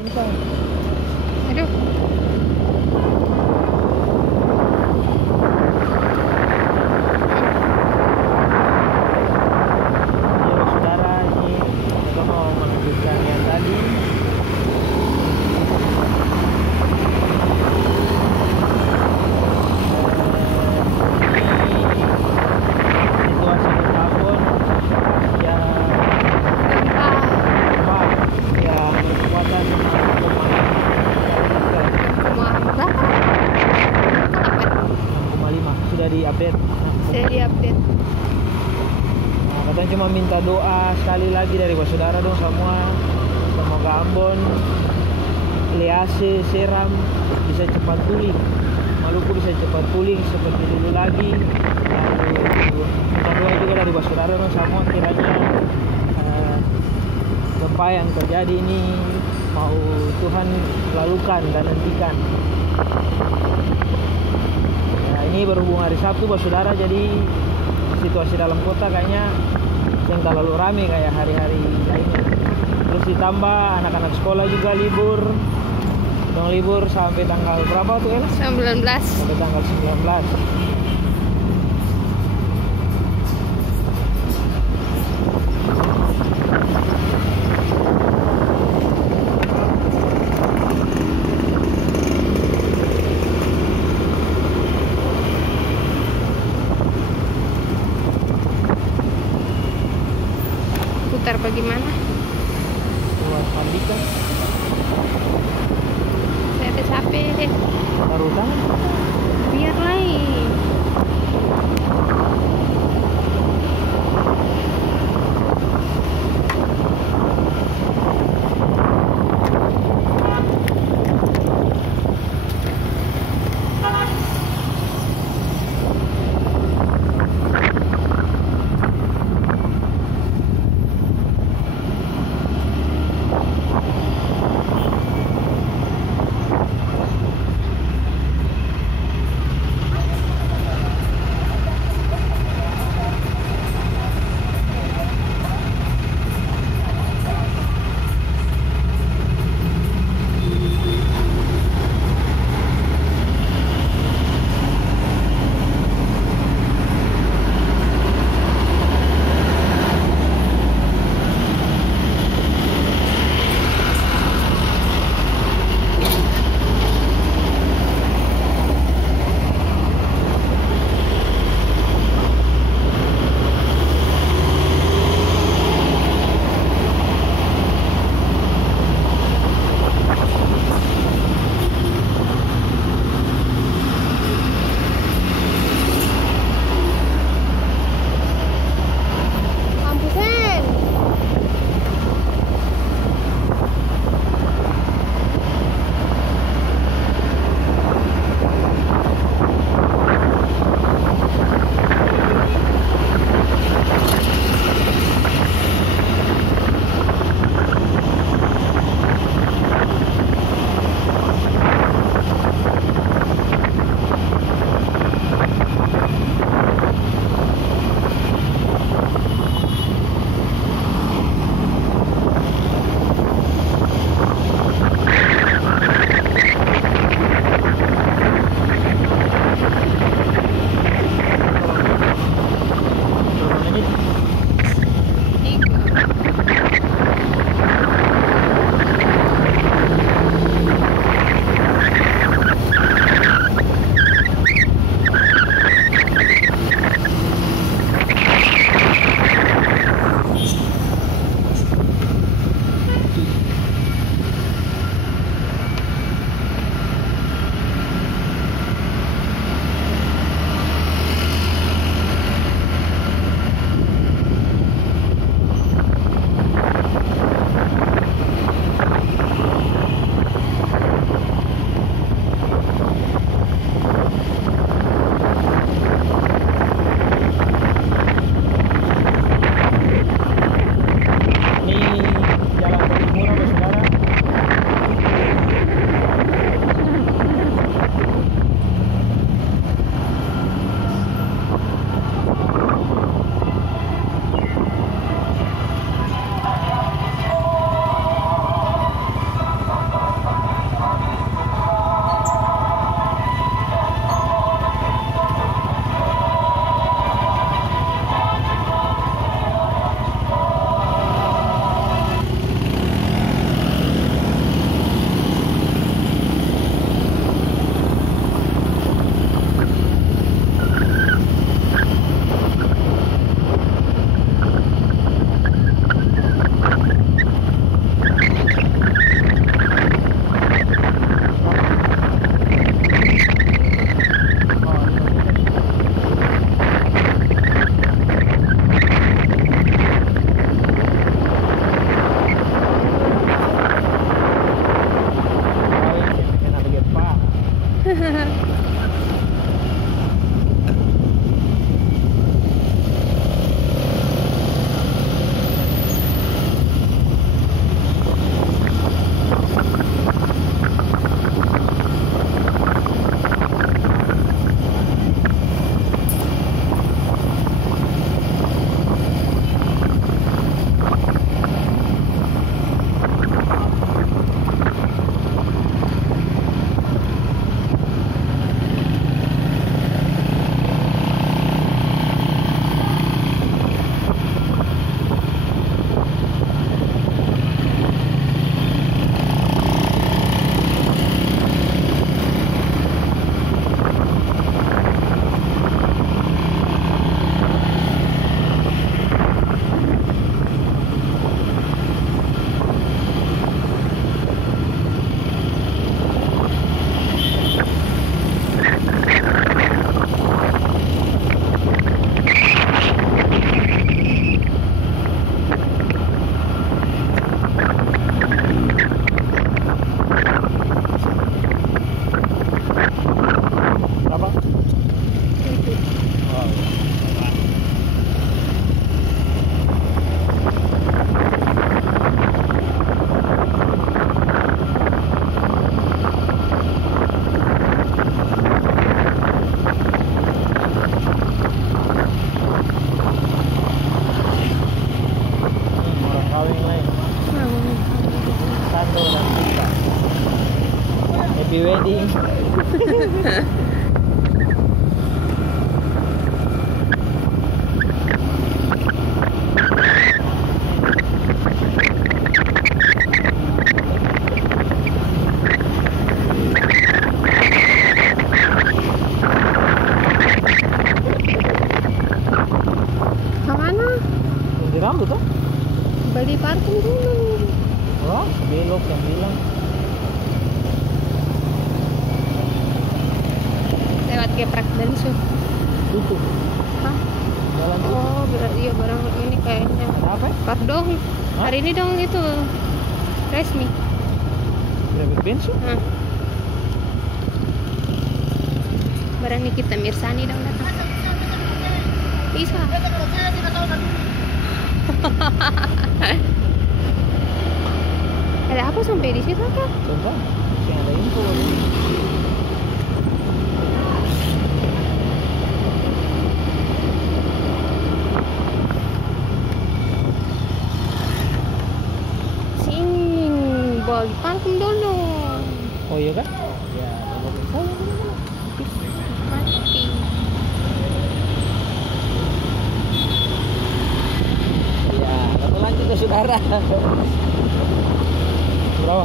Aduh. Ya saudara, ini kita mau melanjutkan yang tadi. Situasi di Tambon yang yang berkekuatan 6,5 sudah diupdate. Saya diupdate. Nah, katanya cuma minta doa sekali lagi dari saudara dong semua, semoga Ambon, Lease, Seram bisa cepat pulih, Maluku bisa cepat pulih seperti dulu lagi. Lalu minta doa juga dari saudara dong semua, kiranya gempa yang terjadi ini mau Tuhan lalukan dan hentikan. Ya, ini berhubung hari Sabtu saudara, jadi situasi dalam kota kayaknya yang terlalu ramai kayak hari-hari lainnya. Terus ditambah anak-anak sekolah juga libur. Dong libur sampai tanggal berapa tuh, El? 19. Sampai tanggal 19. Putar bagaimana? Buat Andika Saya ada capek. Tarutan. Biar lain. Berapa? Oh. Orang kawin lain. Satu dan tiga. Happy wedding. Kemana? Di rambut tuh? Beli parfum dulu. Oh, belok yang bilang. Lewat geprek dan su. Itu. Hah? Jalan tuh. Oh, iya barang ini kayaknya. Apa? Pardon. Hah? Hari ini dong itu resmi. Dapat bensin? Hah. Barang Nikita Mirzani dong datang. Bisa. Ada apa sampai di situ kan? Contoh, yang ada info. Sini bagi parfum dulu. Oh iya kan? Ya, Mati. ya, kita lanjut ke saudara. Berapa?